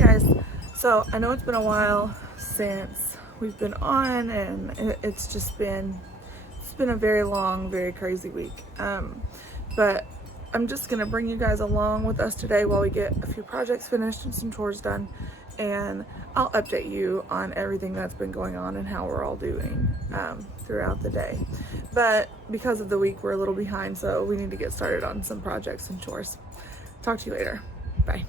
Guys, so I know it's been a while since we've been on, and it's been a very long, very crazy week. But I'm just gonna bring you guys along with us today while we get a few projects finished and some chores done, and I'll update you on everything that's been going on and how we're all doing throughout the day. But because of the week, we're a little behind, so we need to get started on some projects and chores. Talk to you later. Bye.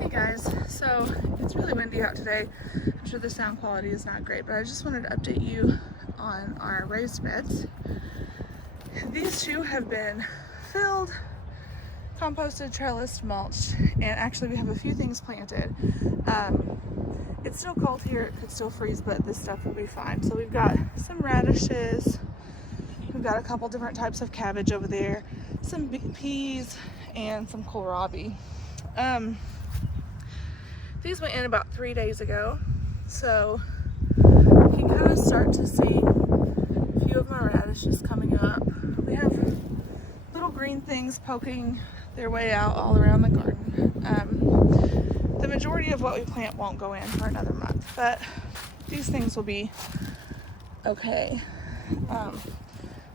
Hey guys, so it's really windy out today. I'm sure the sound quality is not great, but I just wanted to update you on our raised beds. These two have been filled, composted, trellised, mulched, and actually we have a few things planted. It's still cold here, it could still freeze, but this stuff will be fine. So we've got some radishes, we've got a couple different types of cabbage over there, some peas, and some kohlrabi. These went in about 3 days ago, so you can kind of start to see a few of my radishes coming up. We have little green things poking their way out all around the garden. The majority of what we plant won't go in for another month, but these things will be okay.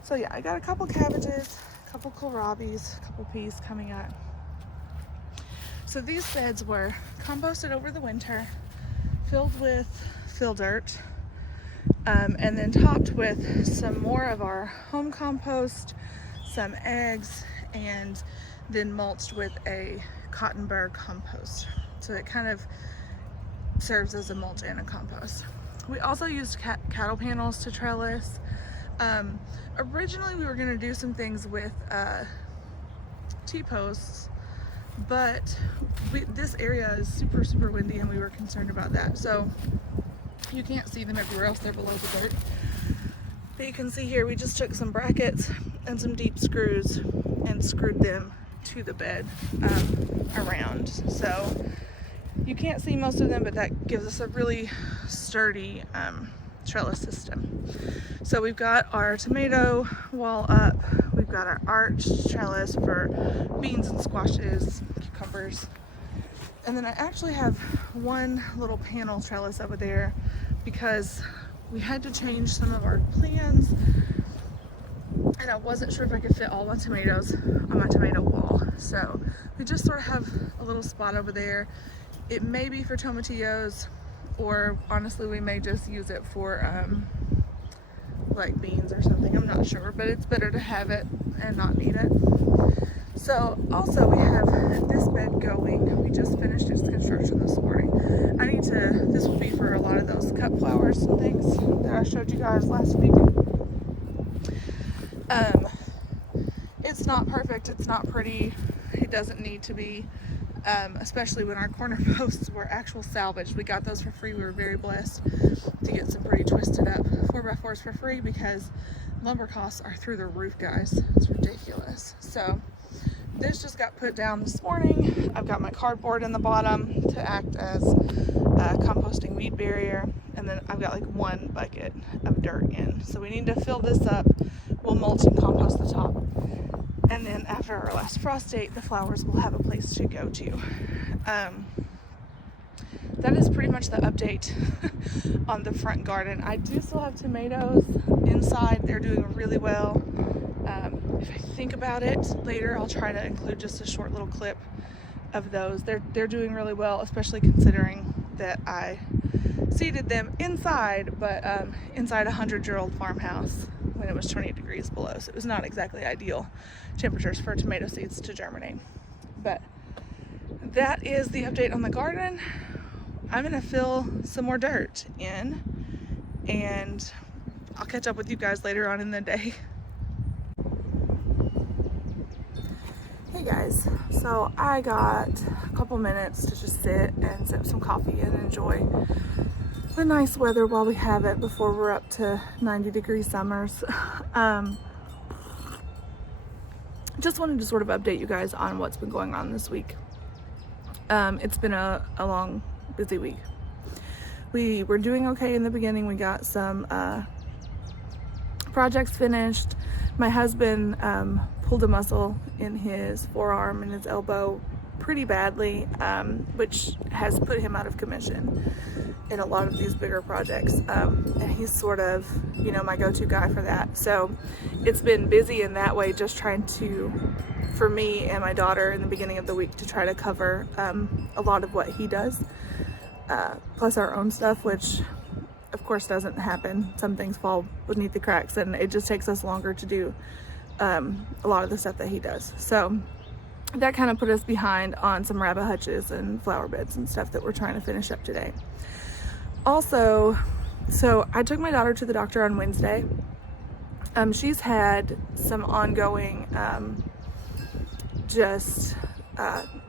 So yeah, I got a couple cabbages, a couple kohlrabis, a couple peas coming up. So these beds were composted over the winter, filled with fill dirt, and then topped with some more of our home compost, some eggs, and then mulched with a cottonburr compost. So it kind of serves as a mulch and a compost. We also used cattle panels to trellis. Originally we were going to do some things with T-posts, but this area is super windy and we were concerned about that. So you can't see them everywhere else, they're below the dirt. But you can see here we just took some brackets and some deep screws and screwed them to the bed around. So you can't see most of them, but that gives us a really sturdy trellis system. So we've got our tomato wall up, we've got our arch trellis for beans and squashes, cucumbers, and then I actually have one little panel trellis over there because we had to change some of our plans and I wasn't sure if I could fit all my tomatoes on my tomato wall. So we just sort of have a little spot over there. It may be for tomatillos, or honestly we may just use it for like beans or something, I'm not sure, but it's better to have it and not need it. So also we have this bed going. We just finished its construction this morning. This will be for a lot of those cut flowers and things that I showed you guys last week. It's not perfect, it's not pretty, it doesn't need to be, especially when our corner posts were actual salvage. We got those for free. We were very blessed to get some pretty twisted up 4x4s for free because lumber costs are through the roof, guys. It's ridiculous. So this just got put down this morning. I've got my cardboard in the bottom to act as a composting weed barrier, and then I've got like one bucket of dirt in. So we need to fill this up. We'll mulch and compost the top, and then after our last frost date, the flowers will have a place to go to. That is pretty much the update on the front garden. I do still have tomatoes inside. They're doing really well. If I think about it later, I'll try to include just a short little clip of those. They're doing really well, especially considering that I seeded them inside, but inside a 100-year-old farmhouse when it was 20 degrees below. So it was not exactly ideal temperatures for tomato seeds to germinate. But that is the update on the garden. I'm gonna fill some more dirt in and I'll catch up with you guys later on in the day. Hey guys, so I got a couple minutes to just sit and sip some coffee and enjoy the nice weather while we have it before we're up to 90-degree summers. Just wanted to sort of update you guys on what's been going on this week. It's been a long, busy week. We were doing okay in the beginning. We got some projects finished. My husband pulled a muscle in his forearm and his elbow pretty badly, which has put him out of commission in a lot of these bigger projects. And he's sort of, you know, my go-to guy for that. So it's been busy in that way, just trying to, for me and my daughter in the beginning of the week, to try to cover a lot of what he does, plus our own stuff, which of course doesn't happen. Some things fall beneath the cracks, and it just takes us longer to do a lot of the stuff that he does. So that kind of put us behind on some rabbit hutches and flower beds and stuff that we're trying to finish up today. Also, so I took my daughter to the doctor on Wednesday. She's had some ongoing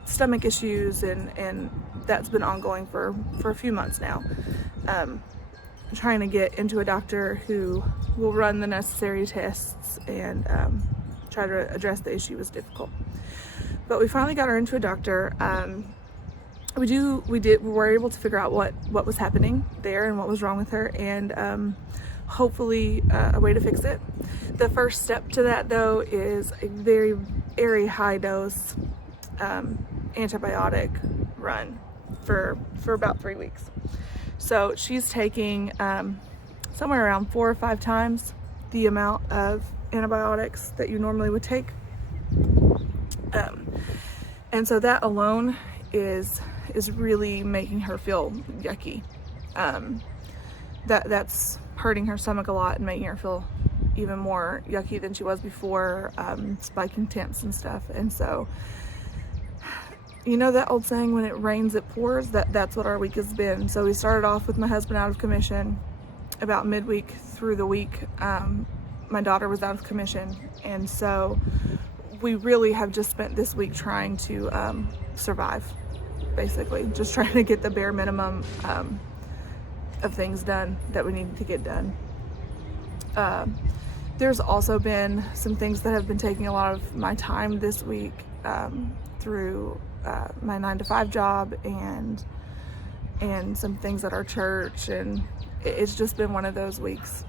stomach issues, and that's been ongoing for a few months now. Trying to get into a doctor who will run the necessary tests and try to address the issue was difficult. But we finally got her into a doctor. We were able to figure out what was happening there and what was wrong with her, and hopefully a way to fix it. The first step to that, though, is a very, very high dose antibiotic run for about 3 weeks. So she's taking somewhere around 4 or 5 times the amount of antibiotics that you normally would take. And so that alone is really making her feel yucky. That's hurting her stomach a lot and making her feel even more yucky than she was before, spiking temps and stuff. And so, you know that old saying, when it rains it pours? That's what our week has been. So we started off with my husband out of commission. About midweek through the week, my daughter was out of commission, and so we really have just spent this week trying to survive, basically just trying to get the bare minimum of things done that we need to get done. There's also been some things that have been taking a lot of my time this week, through my 9-to-5 job and some things at our church, and it's just been one of those weeks.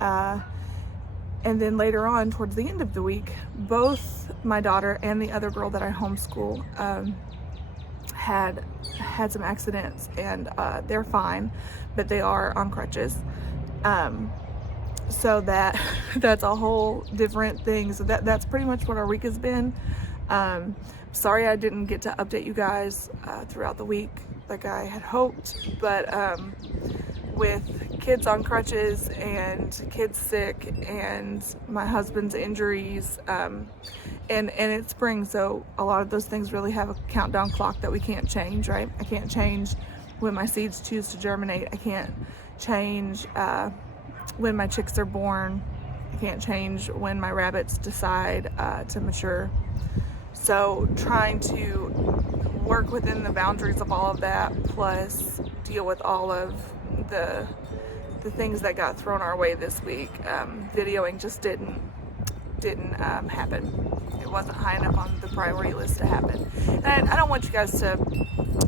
And then later on, towards the end of the week, both my daughter and the other girl that I homeschool had some accidents, and they're fine, but they are on crutches. So that's a whole different thing. So that's pretty much what our week has been. Sorry I didn't get to update you guys throughout the week like I had hoped, but with kids on crutches and kids sick and my husband's injuries, and it's spring, so a lot of those things really have a countdown clock that we can't change, right? I can't change when my seeds choose to germinate. I can't change when my chicks are born. I can't change when my rabbits decide to mature. So trying to work within the boundaries of all of that, plus deal with all of the things that got thrown our way this week. Videoing just didn't happen. It wasn't high enough on the priority list to happen. And I don't want you guys to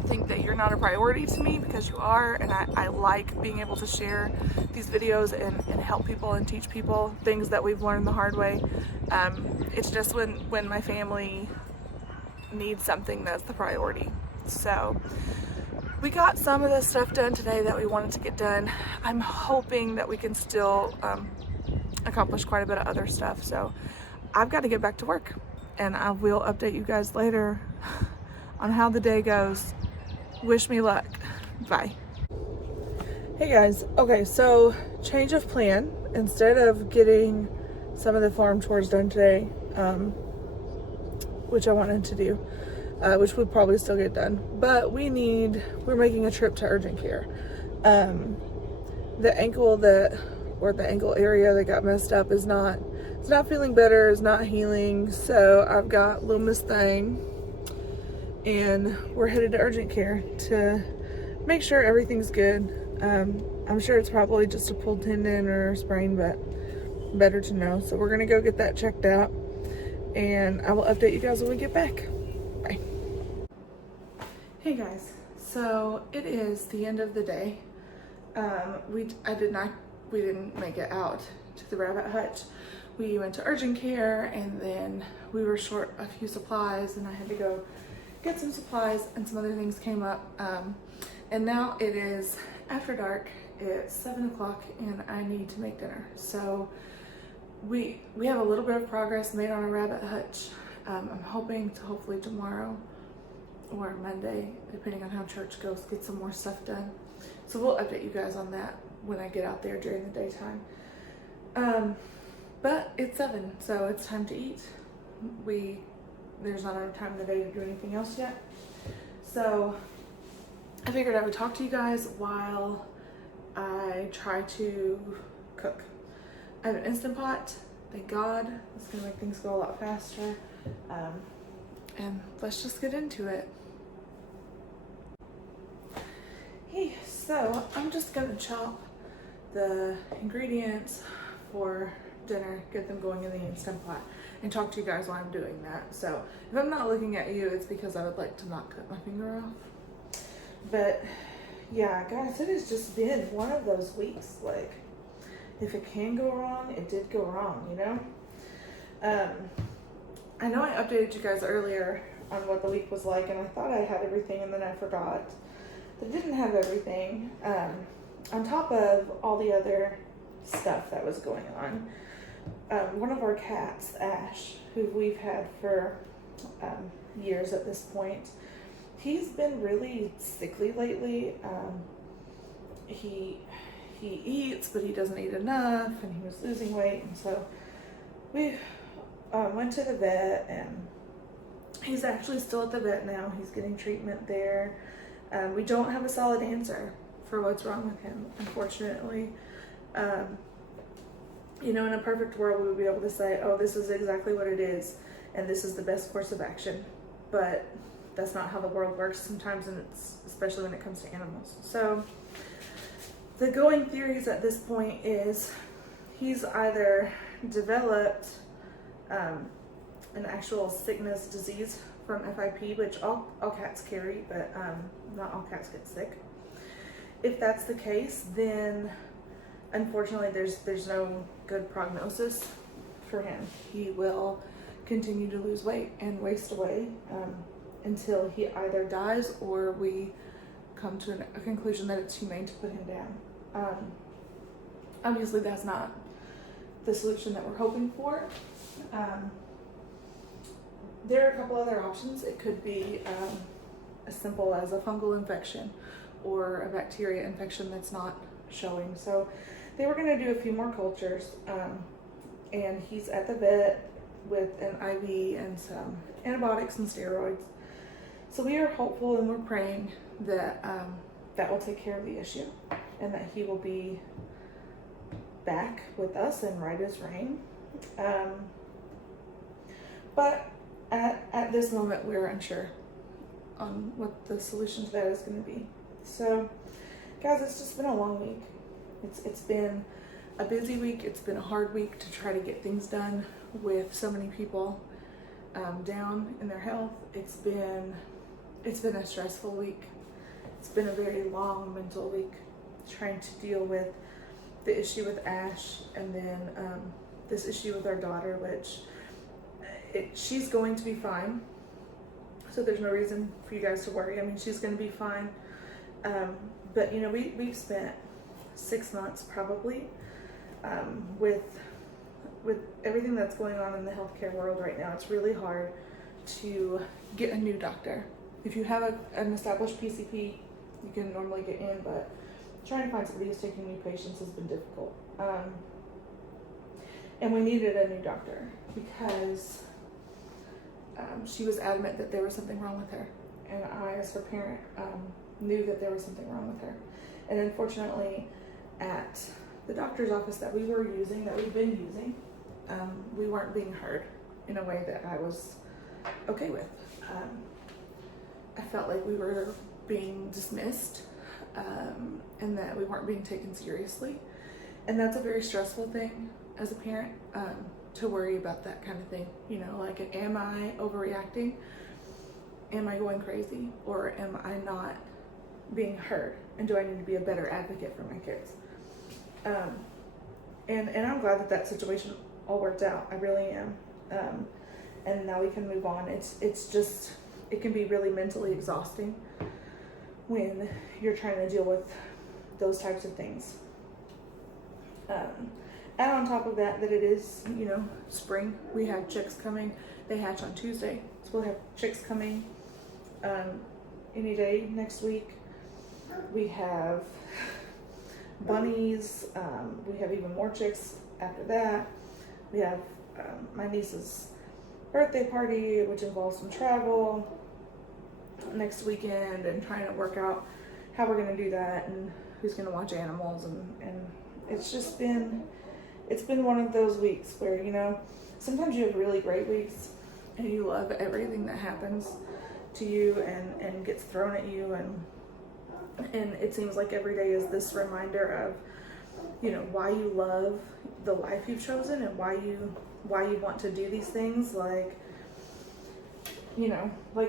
think that you're not a priority to me, because you are, and I like being able to share these videos and help people and teach people things that we've learned the hard way. It's just when my family needs something, that's the priority. So we got some of the stuff done today that we wanted to get done. I'm hoping that we can still accomplish quite a bit of other stuff. So I've got to get back to work, and I will update you guys later on how the day goes. Wish me luck. Bye. Hey guys. Okay, so change of plan. Instead of getting some of the farm chores done today, which I wanted to do, which would probably still get done, but we're making a trip to urgent care. The ankle area that got messed up it's not feeling better, it's not healing. So I've got little Miss Thing, and we're headed to urgent care to make sure everything's good. I'm sure it's probably just a pulled tendon or a sprain, but better to know. So we're gonna go get that checked out, and I will update you guys when we get back. Hey guys, so it is the end of the day. We didn't make it out to the rabbit hutch. We went to urgent care, and then we were short a few supplies, and I had to go get some supplies, and some other things came up. And now it is after dark. It's 7 o'clock, and I need to make dinner. So we have a little bit of progress made on a rabbit hutch. I'm hoping to hopefully tomorrow or Monday, depending on how church goes, get some more stuff done. So we'll update you guys on that when I get out there during the daytime. But it's 7, so it's time to eat. There's not enough time in the day to do anything else yet. So I figured I would talk to you guys while I try to cook. I have an Instant Pot, thank God. It's gonna make things go a lot faster. And let's just get into it. Hey, so I'm just gonna chop the ingredients for dinner, get them going in the Instant Pot, and talk to you guys while I'm doing that. So if I'm not looking at you, it's because I would like to not cut my finger off. But yeah, guys, it has just been one of those weeks. Like, if it can go wrong, it did go wrong, you know? I know I updated you guys earlier on what the week was like, and I thought I had everything, and then I forgot. I didn't have everything. On top of all the other stuff that was going on, one of our cats, Ash, who we've had for years at this point, he's been really sickly lately. He eats, but he doesn't eat enough, and he was losing weight, and so we went to the vet, and he's actually still at the vet now. He's getting treatment there. We don't have a solid answer for what's wrong with him, unfortunately. You know, in a perfect world, we would be able to say, oh, this is exactly what it is, and this is the best course of action. But that's not how the world works sometimes, and especially when it comes to animals. So the going theories at this point is he's either developed an actual sickness, disease from FIP, which all cats carry, but not all cats get sick. If that's the case, then unfortunately there's no good prognosis for him. He will continue to lose weight and waste away until he either dies or we come to a conclusion that it's humane to put him down. Obviously that's not the solution that we're hoping for. There are a couple other options. It could be as simple as a fungal infection or a bacteria infection that's not showing. So they were going to do a few more cultures, and he's at the vet with an IV and some antibiotics and steroids. So we are hopeful and we're praying that that will take care of the issue and that he will be back with us and right as rain. But at this moment, we're unsure on what the solution to that is going to be. So, guys, it's just been a long week. It's been a busy week. It's been a hard week to try to get things done with so many people down in their health. It's been a stressful week. It's been a very long mental week trying to deal with the issue with Ash, and then this issue with our daughter, which she's going to be fine. So there's no reason for you guys to worry. I mean, she's going to be fine. But you know, we've spent 6 months probably with everything that's going on in the healthcare world right now. It's really hard to get a new doctor. If you have an established PCP, you can normally get in, but trying to find somebody who's taking new patients has been difficult. And we needed a new doctor because she was adamant that there was something wrong with her. And I, as her parent, knew that there was something wrong with her. And unfortunately, at the doctor's office that we've been using, we weren't being heard in a way that I was okay with. I felt like we were being dismissed, and that we weren't being taken seriously. And that's a very stressful thing as a parent, to worry about that kind of thing. You know, like, am I overreacting? Am I going crazy? Or am I not being heard? And do I need to be a better advocate for my kids? And I'm glad that situation all worked out. I really am. And now we can move on. It's just, it can be really mentally exhausting when you're trying to deal with those types of things. And on top of that it is, spring. We have chicks coming. They hatch on Tuesday. So we'll have chicks coming any day next week. We have bunnies. We have even more chicks after that. We have my niece's birthday party, which involves some travel next weekend and trying to work out how we're going to do that and who's going to watch animals. And it's just been, it's been one of those weeks where, sometimes you have really great weeks and you love everything that happens to you and gets thrown at you, and it seems like every day is this reminder of, why you love the life you've chosen and why you want to do these things, like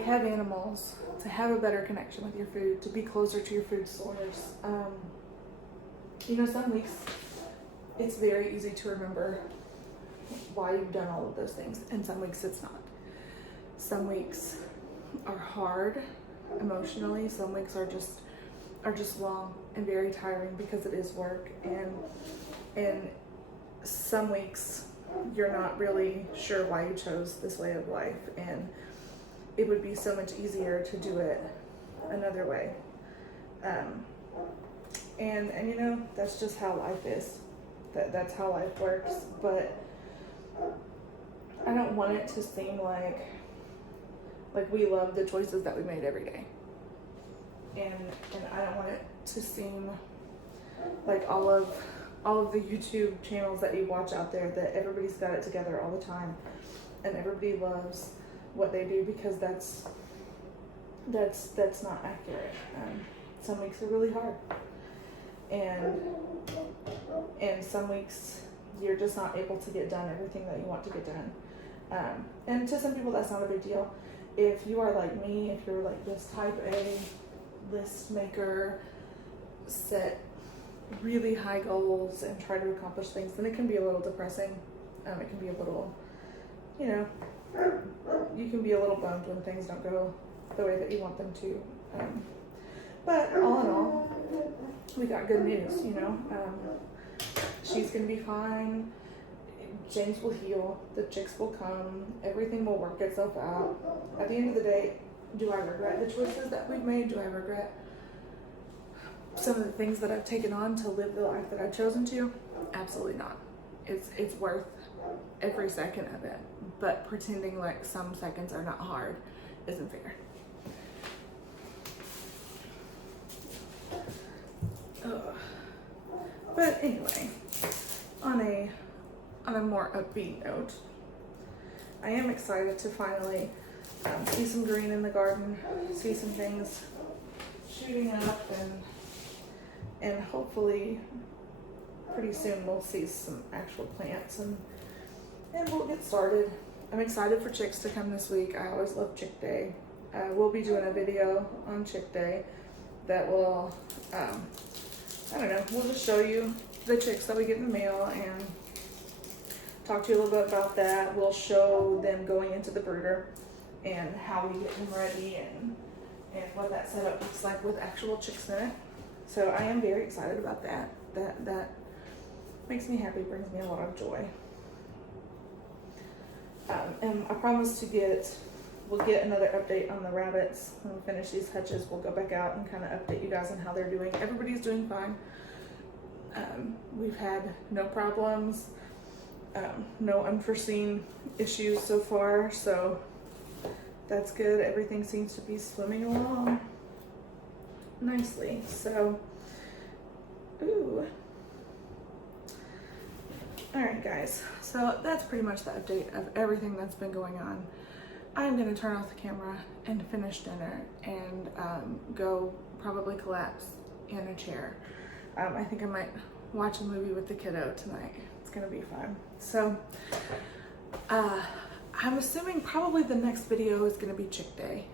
have animals, to have a better connection with your food, to be closer to your food source. Some weeks it's very easy to remember why you've done all of those things, and some weeks it's not. Some weeks are hard emotionally. Some weeks are just long and very tiring because it is work, and some weeks you're not really sure why you chose this way of life, and it would be so much easier to do it another way. And that's just how life is. That's how life works. But I don't want it to seem like we love the choices that we made every day. And I don't want it to seem like all of the YouTube channels that you watch out there, that everybody's got it together all the time and everybody loves what they do, because that's not accurate. Some weeks are really hard, and some weeks you're just not able to get done everything that you want to get done. And to some people that's not a big deal. If you are like me, if you're like this type A list maker, set really high goals and try to accomplish things, then it can be a little depressing. It can be a little, you can be a little bummed when things don't go the way that you want them to. But all in all, we got good news, she's gonna be fine. James will heal, the chicks will come, everything will work itself out. At the end of the day, do I regret the choices that we've made? Do I regret some of the things that I've taken on to live the life that I've chosen to? Absolutely not. It's worth every second of it. But pretending like some seconds are not hard isn't fair. But anyway, on a more upbeat note, I am excited to finally see some green in the garden, see some things shooting up, and hopefully pretty soon we'll see some actual plants and we'll get started. I'm excited for chicks to come this week. I always love Chick Day. We'll be doing a video on Chick Day that will, we'll just show you the chicks that we get in the mail and talk to you a little bit about that. We'll show them going into the brooder and how we get them ready and what that setup looks like with actual chicks in it. So I am very excited about that. That makes me happy, brings me a lot of joy. And I promise we'll get another update on the rabbits. When we finish these hutches, we'll go back out and kind of update you guys on how they're doing. Everybody's doing fine. We've had no problems, no unforeseen issues so far, so that's good. Everything seems to be swimming along nicely. So, Alright guys, so that's pretty much the update of everything that's been going on. I'm going to turn off the camera and finish dinner and go probably collapse in a chair. I think I might watch a movie with the kiddo tonight. It's going to be fun. So, I'm assuming probably the next video is going to be Chick Day,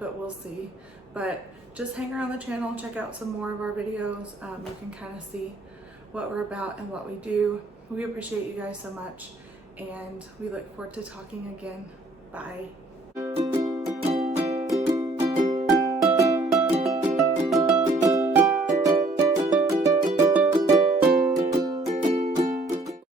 but we'll see. But just hang around the channel, check out some more of our videos. You can kind of see what we're about and what we do. We appreciate you guys so much, and we look forward to talking again. Bye.